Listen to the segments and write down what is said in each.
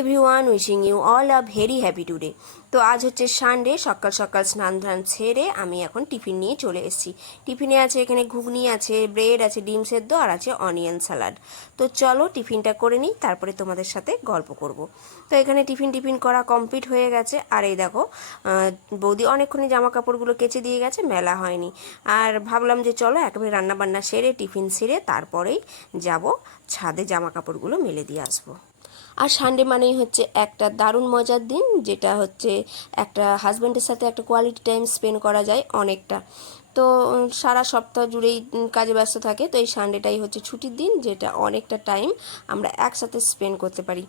Everyone, wishing you all a very happy today. তো আজ হচ্ছে সানডে, সকাল সকাল স্নান ধান ছেড়ে আমি এখন টিফিন নিয়ে চলে এসেছি। টিফিনে আছে এখানে ঘুগনি আছে, ব্রেড আছে, ডিম সেদ্ধ আর আছে অনিয়ন স্যালাড। তো চলো টিফিনটা করে নিই, তারপরে তোমাদের সাথে গল্প করব। তো এখানে টিফিন করা কমপ্লিট হয়ে গেছে। আর এই দেখো বৌদি অনেকক্ষণই জামা কাপড়গুলো কেচে দিয়ে গেছে, মেলা হয়নি। আর ভাবলাম যে চলো একেবারে রান্নাবান্না সেরে টিফিন সেরে তারপরেই যাব ছাদে জামা কাপড়গুলো মেলে দিয়ে আসবো। আর সানডে মানেই হচ্ছে একটা দারুণ মজার দিন, যেটা হচ্ছে একটা হাজব্যান্ডের সাথে একটা কোয়ালিটি টাইম স্পেন্ড করা যায় অনেকটা। তো সারা সপ্তাহ জুড়েই কাজে ব্যস্ত থাকে, তো এই সানডেটাই হচ্ছে ছুটির দিন, যেটা অনেকটা টাইম আমরা একসাথে স্পেন্ড করতে পারি।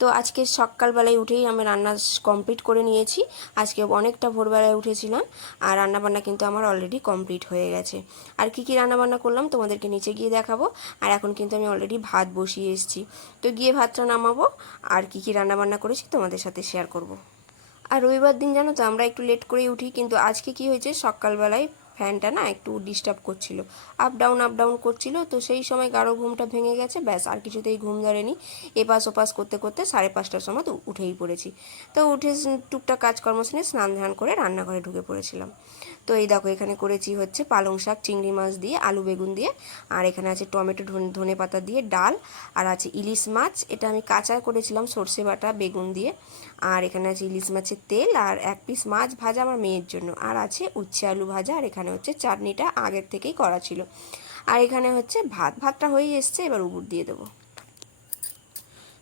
তো আজকে সকালবেলায় উঠেই আমি রান্না কমপ্লিট করে নিয়েছি। আজকে অনেকটা ভোরবেলায় উঠেছিলাম, আর রান্নাবান্না কিন্তু আমার অলরেডি কমপ্লিট হয়ে গেছে। আর কী কী রান্নাবান্না করলাম তোমাদেরকে নিচে গিয়ে দেখাবো। আর এখন কিন্তু আমি অলরেডি ভাত বসিয়ে এসেছি, তো গিয়ে ভাতটা নামাবো আর কী কী রান্নাবান্না করেছি তোমাদের সাথে শেয়ার করব। আর রবিবার দিন জানো তো আমরা একটু লেট করেই উঠি, কিন্তু আজকে কি হয়েছে, সকালবেলায় ফ্যানটা না একটু ডিস্টার্ব করছিল, আপ ডাউন করছিল। তো সেই সময় গাঢ় ঘুমটা ভেঙে গেছে, ব্যাস আর কিছুতেই ঘুম ধরেনি। এপাশ ওপাশ করতে করতে 5:30টার সময় তো উঠেই পড়েছি। তো উঠে টুকটাক কাজকর্ম শুনে স্নান ধান করে রান্নাঘরে ঢুকে পড়েছিলাম। তো এই দেখো এখানে করেছি হচ্ছে পালং শাক চিংড়ি মাছ দিয়ে, আলু বেগুন দিয়ে, আর এখানে আছে টমেটো ধনে পাতা দিয়ে ডাল, আর আছে ইলিশ মাছ, এটা আমি কাঁচা করেছিলাম সর্ষে বাটা বেগুন দিয়ে। আর এখানে আছে ইলিশ মাছের তেল, আর 1 পিস মাছ ভাজা আমার মেয়ের জন্য, আর আছে উচ্ছে আলু ভাজা, আর এখানে হচ্ছে চাটনিটা আগের থেকেই করা ছিল। আর এখানে হচ্ছে ভাতটা হয়েই এসছে, এবার উবুর দিয়ে দেবো।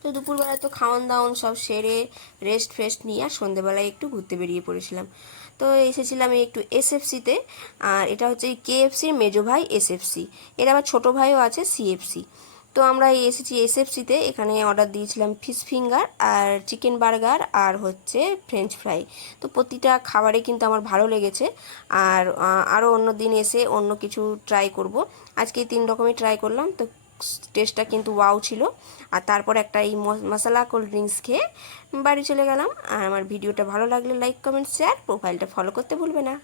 তো দুপুরবেলায় তো খাওয়ান দাওয়ান সব সেরে রেস্ট ফেস্ট নিয়ে আর সন্ধেবেলায় একটু ঘুরতে বেরিয়ে পড়েছিলাম। তো এসেছিলাম এই একটু এসএফসিতে। আর এটা হচ্ছে এই কেএফসির মেজো ভাই এসএফসি, এর আবার ছোটো ভাইও আছে সিএফসি। তো আমরা এসেছি এসএফসিতে, এখানে অর্ডার দিয়েছিলাম ফিশ ফিঙ্গার আর চিকেন বার্গার আর হচ্ছে ফ্রেঞ্চ ফ্রাই। তো প্রতিটা খাবারে কিন্তু আমার ভালো লেগেছে। আর আরও অন্য দিন এসে অন্য কিছু ট্রাই করব। আজকে 3 রকমই ট্রাই করলাম, তো টেস্টটা কিন্তু ওয়াও ছিল। আর তারপর একটা এই মশলা কোল্ড ড্রিঙ্কস খেয়ে বাড়ি চলে গেলাম। আর আমার ভিডিওটা ভালো লাগলে লাইক কমেন্ট শেয়ার, প্রোফাইলটা ফলো করতে ভুলবে না।